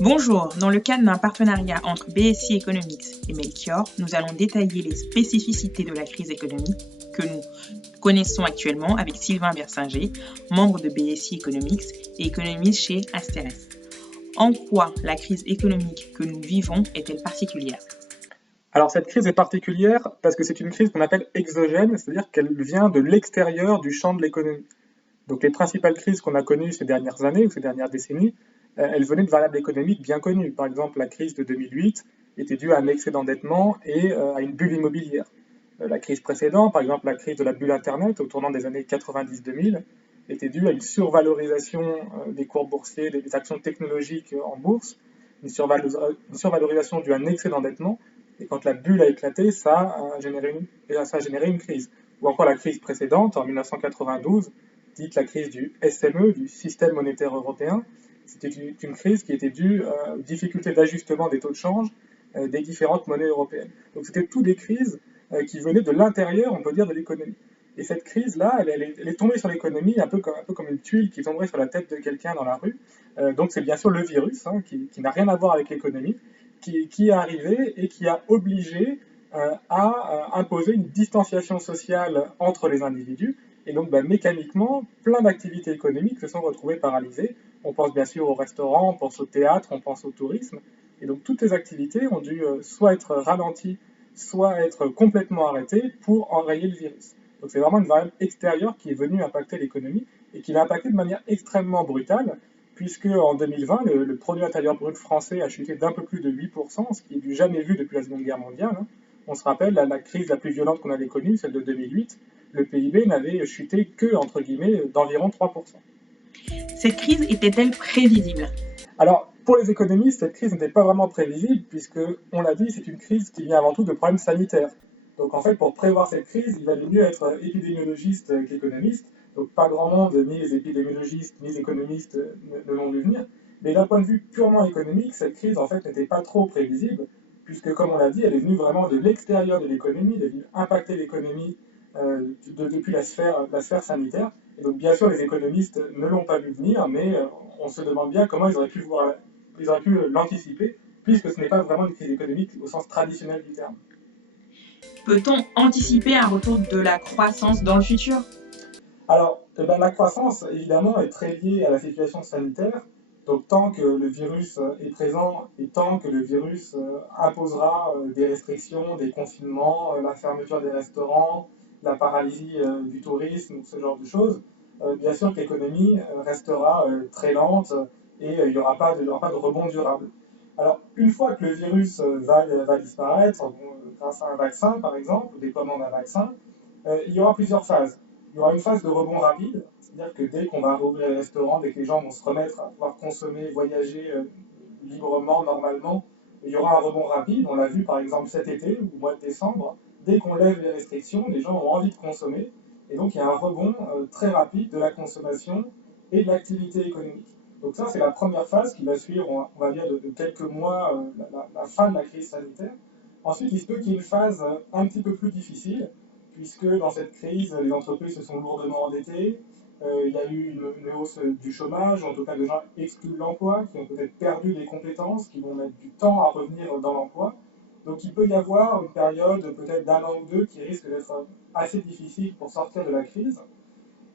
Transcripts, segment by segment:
Bonjour, dans le cadre d'un partenariat entre BSI Economics et Melchior, nous allons détailler les spécificités de la crise économique que nous connaissons actuellement avec Sylvain Bersinger, membre de BSI Economics et économiste chez Asteres. En quoi la crise économique que nous vivons est-elle particulière ? Alors cette crise est particulière parce que c'est une crise qu'on appelle exogène, c'est-à-dire qu'elle vient de l'extérieur du champ de l'économie. Donc les principales crises qu'on a connues ces dernières années ou ces dernières décennies, elles venaient de variables économiques bien connues. Par exemple, la crise de 2008 était due à un excès d'endettement et à une bulle immobilière. La crise précédente, par exemple la crise de la bulle Internet au tournant des années 90-2000, était due à une survalorisation des cours boursiers, des actions technologiques en bourse, une survalorisation due à un excès d'endettement. Et quand la bulle a éclaté, ça a généré une crise. Ou encore la crise précédente, en 1992, dite la crise du SME, du système monétaire européen. C'était une crise qui était due aux difficultés d'ajustement des taux de change des différentes monnaies européennes. Donc c'était toutes des crises qui venaient de l'intérieur, on peut dire, de l'économie. Et cette crise-là, elle est tombée sur l'économie un peu comme une tuile qui tomberait sur la tête de quelqu'un dans la rue. Donc c'est bien sûr le virus, qui n'a rien à voir avec l'économie, qui est arrivé et qui a obligé à imposer une distanciation sociale entre les individus. Et donc, mécaniquement, plein d'activités économiques se sont retrouvées paralysées. On pense bien sûr au restaurant, on pense au théâtre, on pense au tourisme. Et donc, toutes ces activités ont dû soit être ralenties, soit être complètement arrêtées pour enrayer le virus. Donc, c'est vraiment une variable extérieure qui est venue impacter l'économie et qui l'a impacté de manière extrêmement brutale, puisque en 2020, le produit intérieur brut français a chuté d'un peu plus de 8%, ce qui est du jamais vu depuis la Seconde Guerre mondiale. On se rappelle, la crise la plus violente qu'on avait connue, celle de 2008, le PIB n'avait chuté que, entre guillemets, d'environ 3%. Cette crise était-elle prévisible ? Alors, pour les économistes, cette crise n'était pas vraiment prévisible, puisque, on l'a dit, c'est une crise qui vient avant tout de problèmes sanitaires. Donc en fait, pour prévoir cette crise, il valait mieux être épidémiologiste qu'économiste. Donc pas grand monde, ni les épidémiologistes, ni les économistes ne l'ont vu venir. Mais d'un point de vue purement économique, cette crise en fait n'était pas trop prévisible, puisque comme on l'a dit, elle est venue vraiment de l'extérieur de l'économie, elle est venue impacter l'économie depuis la sphère sanitaire. Et donc bien sûr, les économistes ne l'ont pas vu venir, mais on se demande bien comment ils auraient pu l'anticiper, puisque ce n'est pas vraiment une crise économique au sens traditionnel du terme. Peut-on anticiper un retour de la croissance dans le futur ? Alors, la croissance, évidemment, est très liée à la situation sanitaire. Donc, tant que le virus est présent et tant que le virus imposera des restrictions, des confinements, la fermeture des restaurants, la paralysie du tourisme, ce genre de choses, bien sûr que l'économie restera très lente et il n'y aura pas de rebond durable. Alors, une fois que le virus va disparaître, grâce à un vaccin, par exemple, au déploiement d'un vaccin, il y aura plusieurs phases. Il y aura une phase de rebond rapide, c'est-à-dire que dès qu'on va rouvrir les restaurants, dès que les gens vont se remettre à pouvoir consommer, voyager librement, normalement, il y aura un rebond rapide. On l'a vu par exemple cet été, ou au mois de décembre. Dès qu'on lève les restrictions, les gens ont envie de consommer. Et donc il y a un rebond très rapide de la consommation et de l'activité économique. Donc ça, c'est la première phase qui va suivre, on va dire, de quelques mois, la fin de la crise sanitaire. Ensuite, il se peut qu'il y ait une phase un petit peu plus difficile, puisque dans cette crise, les entreprises se sont lourdement endettées, il y a eu une hausse du chômage, en tout cas de gens exclus de l'emploi, qui ont peut-être perdu des compétences, qui vont mettre du temps à revenir dans l'emploi. Donc il peut y avoir une période peut-être d'un an ou deux qui risque d'être assez difficile pour sortir de la crise.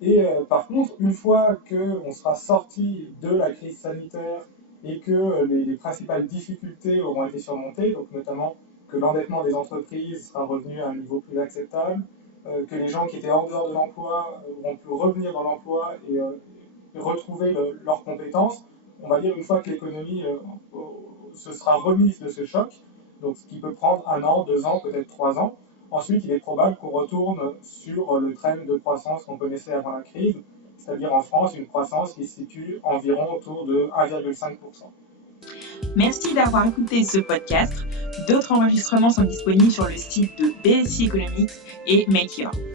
Et par contre, une fois qu'on sera sorti de la crise sanitaire et que les principales difficultés auront été surmontées, donc notamment que l'endettement des entreprises sera revenu à un niveau plus acceptable, que les gens qui étaient en dehors de l'emploi auront pu revenir dans l'emploi et retrouver leurs compétences, on va dire une fois que l'économie se sera remise de ce choc, donc ce qui peut prendre 1 an, 2 ans, peut-être 3 ans. Ensuite, il est probable qu'on retourne sur le trend de croissance qu'on connaissait avant la crise, c'est-à-dire en France, une croissance qui se situe environ autour de 1,5%. Merci d'avoir écouté ce podcast. D'autres enregistrements sont disponibles sur le site de BSI Economics et Melchior.